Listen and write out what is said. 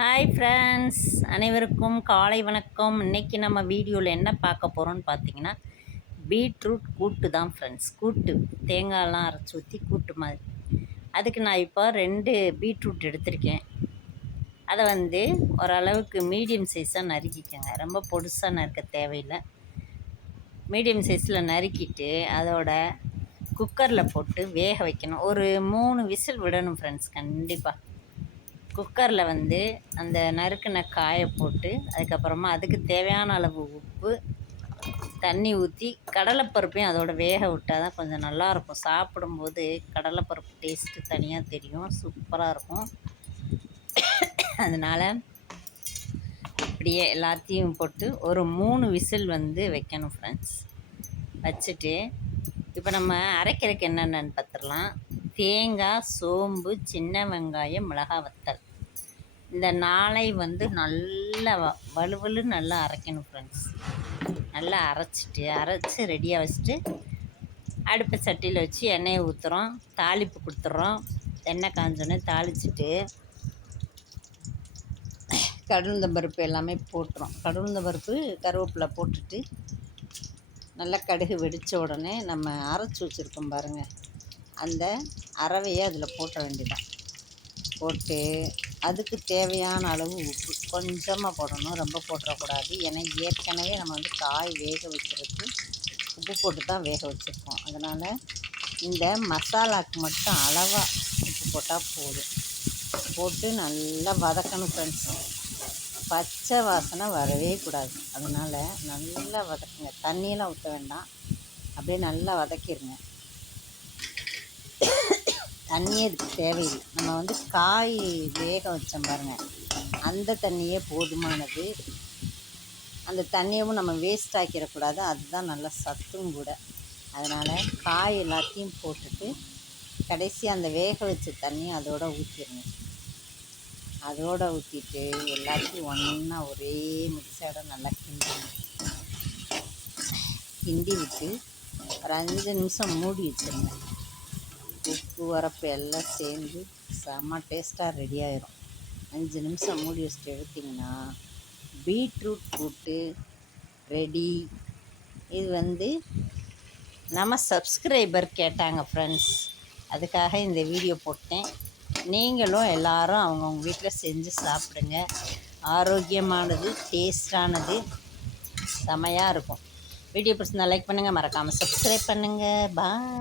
Hi friends, அனைவருக்கும் காலை வணக்கம். இன்றைக்கி நம்ம வீடியோவில் என்ன பார்க்க போகிறோம்னு பார்த்தீங்கன்னா, பீட்ரூட் கூட்டு தான் ஃப்ரெண்ட்ஸ். கூட்டு தேங்காயெலாம் அரைச்சி ஊற்றி கூட்டு மாதிரி. அதுக்கு நான் இப்போ 2 பீட்ரூட் எடுத்திருக்கேன். அதை ஓரளவுக்கு மீடியம் சைஸாக நறுக்கிக்கங்க. ரொம்ப பொடுசாக நறுக்க தேவையில்லை. மீடியம் சைஸில் நறுக்கிட்டு அதோட குக்கரில் போட்டு வேக வைக்கணும். ஒரு 3 விசில் விடணும் ஃப்ரெண்ட்ஸ். கண்டிப்பாக குக்கரில் அந்த நறுக்கின காயை போட்டு அதுக்கப்புறமா அதுக்கு தேவையான அளவு உப்பு, தண்ணி ஊற்றி கடலைப்பருப்பையும் அதோட வேக விட்டால் தான் கொஞ்சம் நல்லாயிருக்கும். சாப்பிடும்போது கடலைப்பருப்பு டேஸ்ட்டு தனியாக தெரியும், சூப்பராக இருக்கும். அதனால் இப்படியே எல்லாத்தையும் போட்டு ஒரு 3 விசில் வைக்கணும் ஃப்ரெண்ட்ஸ். வச்சுட்டு இப்போ நம்ம அரைக்கிறதுக்கு என்னென்னு பார்த்துடலாம். தேங்காய், சோம்பு, சின்ன வெங்காயம், மிளகாய் வத்தல், இந்த 4ஐ நல்லா வலுவலுன்னு நல்லா அரைக்கணும் ஃப்ரெண்ட்ஸ். நல்லா அரைச்சி ரெடியாக வச்சுட்டு அடுப்பு சட்டியில் வச்சு எண்ணெயை ஊற்றுறோம், தாளிப்பு கொடுத்துட்றோம். எண்ணெய் காஞ்சோன்னே தாளிச்சிட்டு கடுகுளுந்தம்பருப்பு எல்லாமே போட்டுறோம். கடுகுளுந்தம்பருப்பு, கருவேப்பிலை போட்டுட்டு நல்லா கடுகு வெடித்த உடனே நம்ம அரைச்சி வச்சுருக்கோம் பாருங்கள், அந்த அரவையை அதில் போட்ட வேண்டியதான். போட்டு அதுக்கு தேவையான அளவு உப்பு கொஞ்சமாக போடணும், ரொம்ப போட்டுறக்கூடாது. ஏன்னா ஏற்கனவே நம்ம காய் வேக வைக்கிறதுக்கு உப்பு போட்டு தான் வேக வச்சுருக்கோம். அதனால் இந்த மசாலாவுக்கு மட்டும் அளவாக உப்பு போட்டால் போதும். போட்டு நல்லா வதக்கணும் ஃப்ரெண்ட்ஸ். பச்சை வாசனை வரவே கூடாது. அதனால் நல்லா வதக்குங்க. தண்ணியெல்லாம் ஊற்ற வேண்டாம், அப்படியே நல்லா வதக்கிடுங்க. தண்ணியே இதுக்கு தேவையில்லை. நம்ம காய் வேக வச்சோம் பாருங்கள், அந்த தண்ணியே போதுமானது. அந்த தண்ணியவும் நம்ம வேஸ்ட் ஆக்கிடக்கூடாது, அதுதான் நல்ல சத்தும் கூட. அதனால் காய் எல்லாத்தையும் போட்டுட்டு கடைசி அந்த வேக வச்ச தண்ணியை அதோடு ஊற்றிடுங்க. அதோடு ஊற்றிட்டு எல்லாத்தையும் ஒன்றா ஒரே மிக்ஸோட நல்லா கிண்டி விட்டு ஒரு 5 நிமிஷம் மூடி வச்சுருங்க. உப்பு உரப்பு எல்லாம் சேர்ந்து செம்ம டேஸ்ட்டாக ரெடி ஆயிரும். 5 நிமிஷம் மூடி வச்சுட்டு எடுத்திங்கன்னா பீட்ரூட் கூட்டு ரெடி. இது நம்ம சப்ஸ்கிரைபர் கேட்டாங்க ஃப்ரெண்ட்ஸ், அதுக்காக இந்த வீடியோ போட்டேன். நீங்களும் எல்லோரும் அவங்கவுங்க வீட்டில் செஞ்சு சாப்பிடுங்க. ஆரோக்கியமானது, டேஸ்டானது, செமையாக இருக்கும். வீடியோ பிடிச்சிருந்தா லைக் பண்ணுங்கள், மறக்காமல் சப்ஸ்கிரைப் பண்ணுங்கள். பாய்.